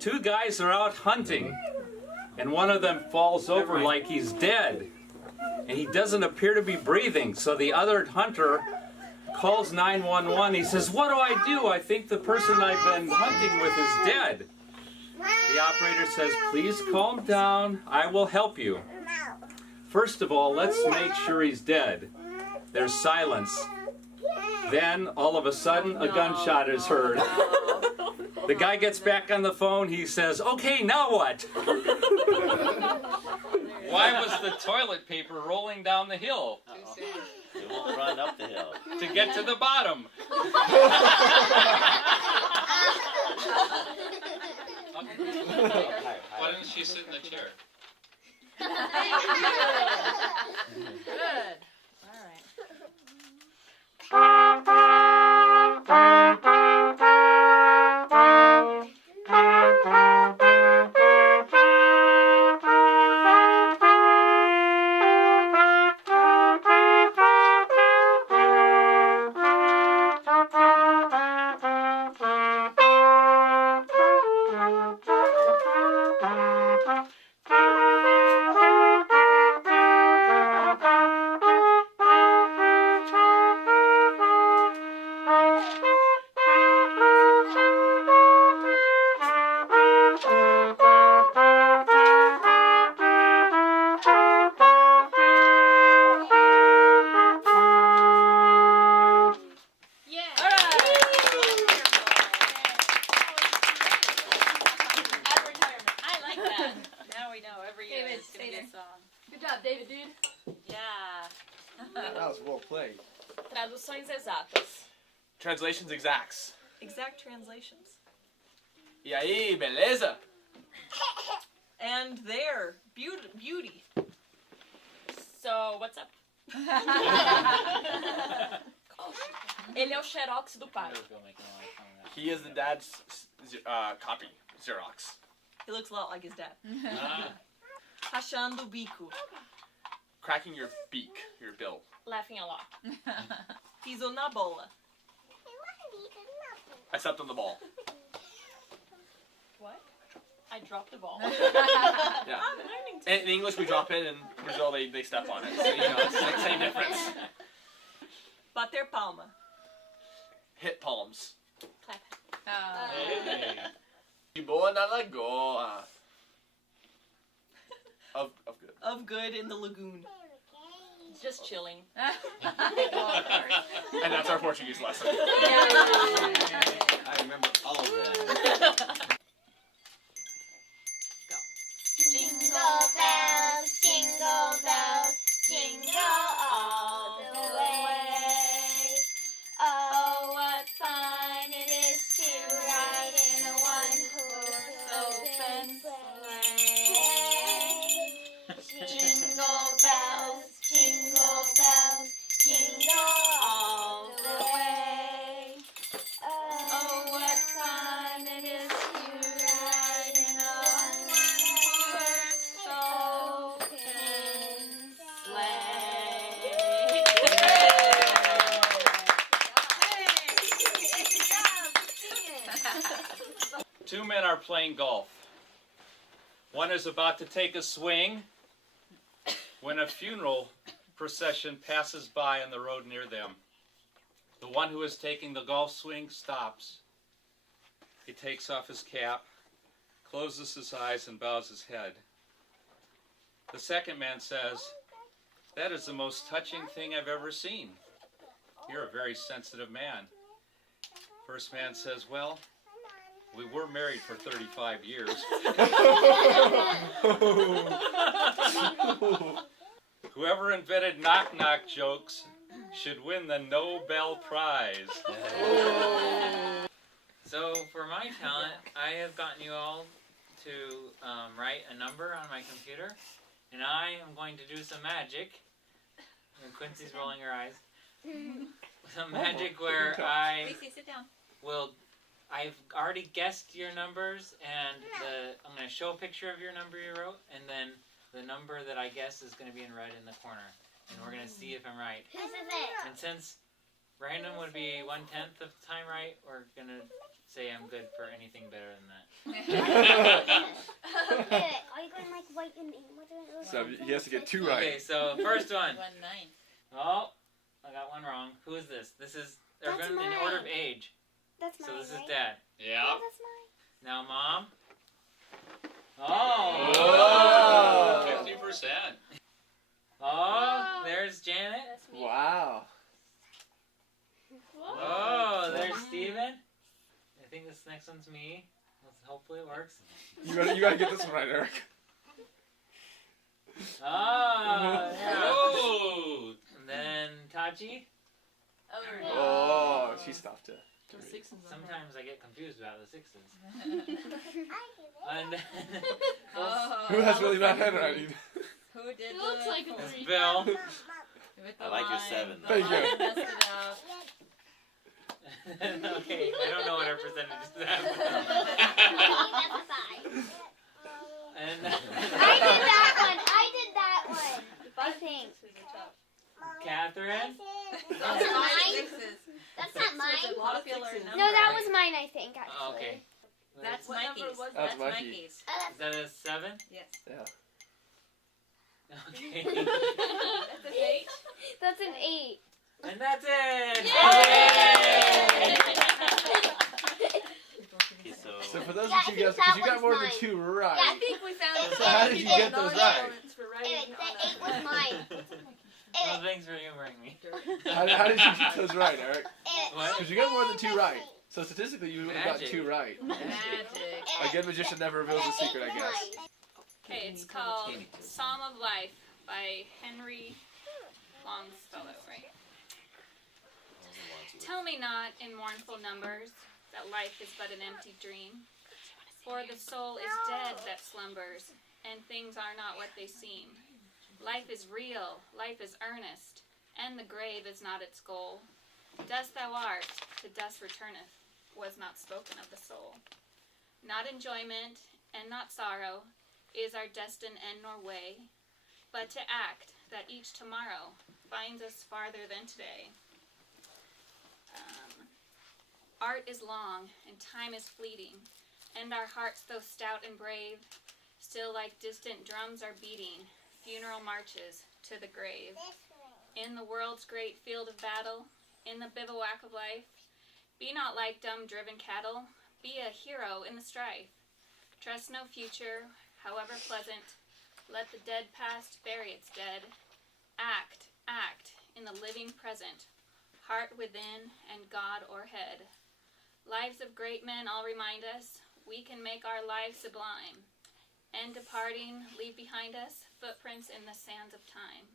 Two guys are out hunting, and one of them falls over like he's dead, and he doesn't appear to be breathing. So the other hunter calls 911. He says, "What do I do? I think the person I've been hunting with is dead." The operator says, "Please calm down. I will help you. First of all, let's make sure he's dead." There's silence. Then, all of a sudden, a gunshot is heard. The guy gets back on the phone. He says, "Okay, now what?" Why was the toilet paper rolling down the hill? It won't run up the hill. To get to the bottom. Why didn't she sit in the chair? Good. All right. David, dude. Yeah. That was well played. Traduções exatas. Translations exacts. Exact translations. E aí, beleza? And there, beauty. So, what's up? Ele é o xerox do pai. He is the dad's copy, Xerox. He looks a lot like his dad. Rachando o bico. Cracking your beak, your bill. Laughing a lot. Piso na bola. I stepped on the ball. What? I dropped the ball. Yeah. In English we drop it, and in Brazil they step on it. So, you know, it's the same difference. Bater palma. Hit palms. Clap. De boa na lagoa. Of good. Of good in the lagoon. Just chilling. And that's our Portuguese lesson. I remember all of that. Go. Jingle bells, jingle all the way. Oh, what fun it is to ride in a one-horse open sleigh. Jingle bells, jingle all the way. Oh, what fun it is to ride in a one-horse open sleigh. Two men are playing golf. One is about to take a swing when a funeral procession passes by on the road near them. The one who is taking the golf swing stops. He takes off his cap, closes his eyes, and bows his head. The second man says, "That is the most touching thing I've ever seen. You're a very sensitive man." First man says, "Well, we were married for 35 years. Whoever invented knock-knock jokes should win the Nobel Prize." So for my talent, I have gotten you all to write a number on my computer, and I am going to do some magic. And Quincy's rolling her eyes. Some magic where Lacey, sit down. I've already guessed your numbers, and I'm going to show a picture of your number you wrote, and then the number that I guess is going to be in red in the corner, and we're going to see if I'm right. Whose is it? And since random would be 1/10 of the time right, we're going to say I'm good for anything better than that. Are you gonna like write your name? So he has to get 2 right. Okay, so first one. 1-9. Oh, I got one wrong. Who is this? This is, they're That's going in order of mine. age. That's So mine, this is right? Dad. Yeah. Yeah, that's mine. Now Mom. Oh. Oh. 50%. Oh, there's Janet. That's me. Wow. Oh, there's Steven. I think this next one's me. Hopefully it works. You gotta get this one right, Eric. Oh, yeah. Whoa. And then Tachi. Oh, she's tough to read. Sometimes I get confused about the sixes. I did it. And then Who has really bad handwriting? Who did It looks like a there's 3. Bill. With I the like your line. 7. The Thank you. line messed it up. Okay, I don't know what our percentage is. That's a 5. And I did that one. I think. Catherine. That's not mine. That's not mine. No, that was mine, I think, actually. Oh, okay. That's What number Mikey's. was That's That's Mikey. Mikey's. Is that a 7? Yes. Yeah. Okay. That's an 8. That's an 8. And that's it! Okay, So for those Yeah, I of you think guys, that because you got one's more than mine. 2 Yeah, I right. think we found So how did you get those right? Anyway, the 8 was mine. Well, thanks for humoring me. How did you get those right, Eric? What? Because you got more than 2 right. So statistically, you would have got Magic. 2 right. Magic. A good magician never reveals a secret, I guess. Okay, it's called Psalm of Life by Henry Longfellow, right? Tell me not in mournful numbers that life is but an empty dream. For the soul is dead that slumbers, and things are not what they seem. Life is real, life is earnest, and the grave is not its goal. Dust thou art, to dust returneth, was not spoken of the soul. Not enjoyment, and not sorrow, is our destined end nor way, but to act that each tomorrow finds us farther than today. Art is long, and time is fleeting, and our hearts, though stout and brave, still like distant drums are beating funeral marches to the grave. In the world's great field of battle, in the bivouac of life, be not like dumb driven cattle, be a hero in the strife. Trust no future, however pleasant, let the dead past bury its dead. Act, act in the living present, heart within and God o'erhead. Lives of great men all remind us we can make our lives sublime, and departing leave behind us footprints in the sands of time.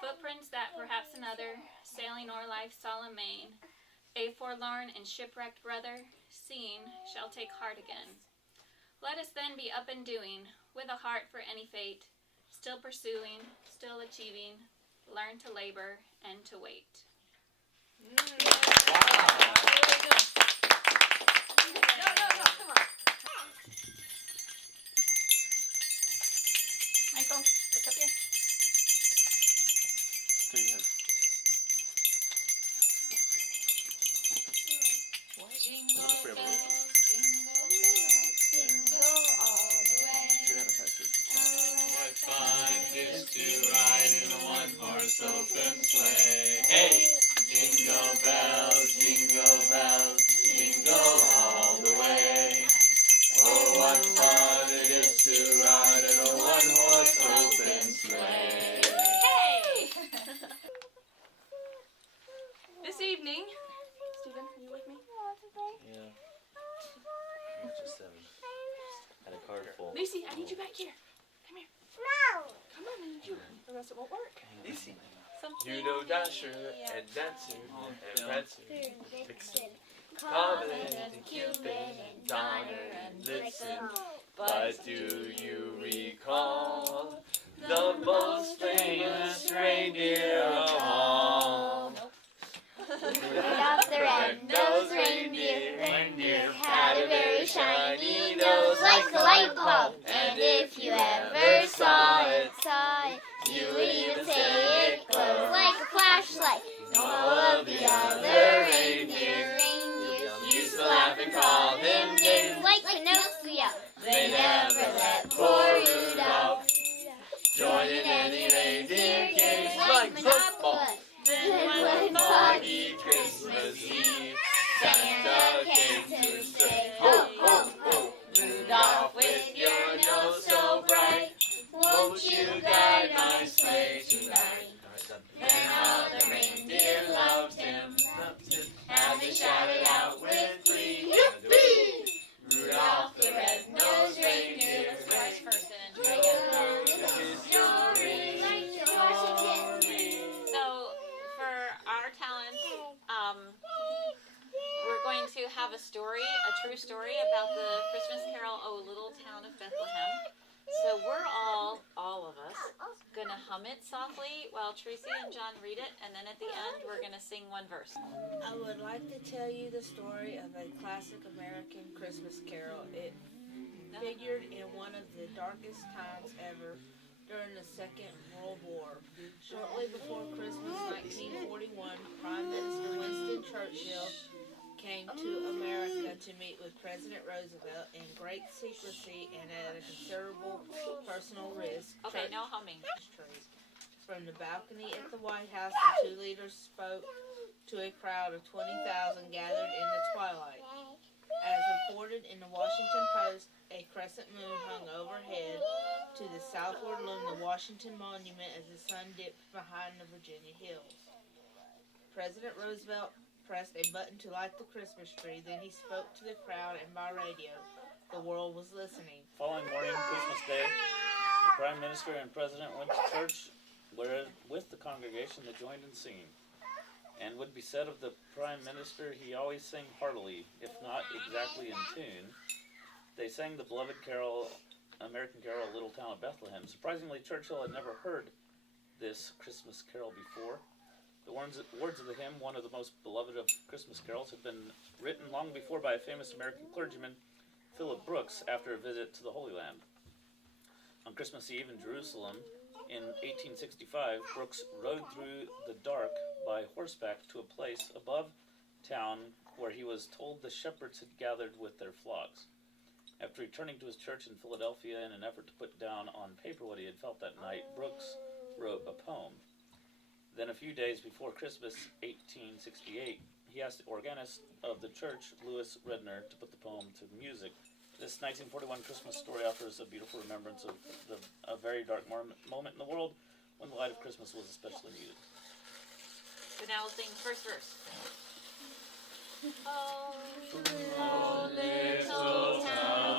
Footprints that perhaps another, sailing o'er life's solemn main, a forlorn and shipwrecked brother, seeing, shall take heart again. Let us then be up and doing, with a heart for any fate, still pursuing, still achieving, learn to labor and to wait. Michael, look up here. What fun it is to ride in a one-horse open sleigh. Hey! Jingle bells, jingle all the way. Oh, what fun it is to ride in a one-horse open sleigh. Hey! This evening, Stephen, are you with me? Yeah. Just 7. And a card full. Lucy, I need you back here. Come here. No. Come on, I need you. Or else it won't work. Easy. Something. You know Dasher and Dancer and Prancer, Vixen, Comet and Cupid and Donner and Blitzen. But do you recall the most famous reindeer of all? Rudolph the red-nosed reindeer had a very shiny nose like a light bulb. And if you ever saw it, you would even say it glows like a flashlight. All of the other reindeers used to laugh and call him names like Pinocchio. They never let poor Rudolph join in any reindeer games like Monopoly. Then one foggy Christmas Eve, Santa came to say, ho, ho, ho, Rudolph, with your nose so bright, won't you guide my sleigh tonight? And all the reindeer loved him, and they shouted out with glee, yippee! Rudolph the red-nosed reindeer, First person. So, for our talent, we're going to have a story, a true story about the Christmas Carol, O Little Town of Bethlehem. So we're all of us, gonna hum it softly while Tracy and John read it, and then at the end we're gonna sing one verse. I would like to tell you the story of a classic American Christmas carol. It figured in one of the darkest times ever during the Second World War. Shortly before Christmas 1941, Prime Minister Winston Churchill came to America to meet with President Roosevelt in great secrecy and at a considerable personal risk. Okay, no humming. From the balcony at the White House, the two leaders spoke to a crowd of 20,000 gathered in the twilight. As reported in the Washington Post, a crescent moon hung overhead. To the southward loomed the Washington Monument as the sun dipped behind the Virginia hills. President Roosevelt pressed a button to light the Christmas tree. Then he spoke to the crowd, and by radio, the world was listening. Following morning, Christmas Day, the Prime Minister and President went to church, where with the congregation they joined in singing. And would be said of the Prime Minister, he always sang heartily, if not exactly in tune. They sang the beloved carol, American Carol, Little Town of Bethlehem. Surprisingly, Churchill had never heard this Christmas carol before. The words of the hymn, one of the most beloved of Christmas carols, had been written long before by a famous American clergyman, Philip Brooks, after a visit to the Holy Land. On Christmas Eve in Jerusalem, in 1865, Brooks rode through the dark by horseback to a place above town where he was told the shepherds had gathered with their flocks. After returning to his church in Philadelphia in an effort to put down on paper what he had felt that night, Brooks wrote a poem. Then a few days before Christmas, 1868, he asked the organist of the church, Louis Redner, to put the poem to music. This 1941 Christmas story offers a beautiful remembrance of a very dark moment in the world when the light of Christmas was especially needed. So now we'll sing the first verse. Oh, little town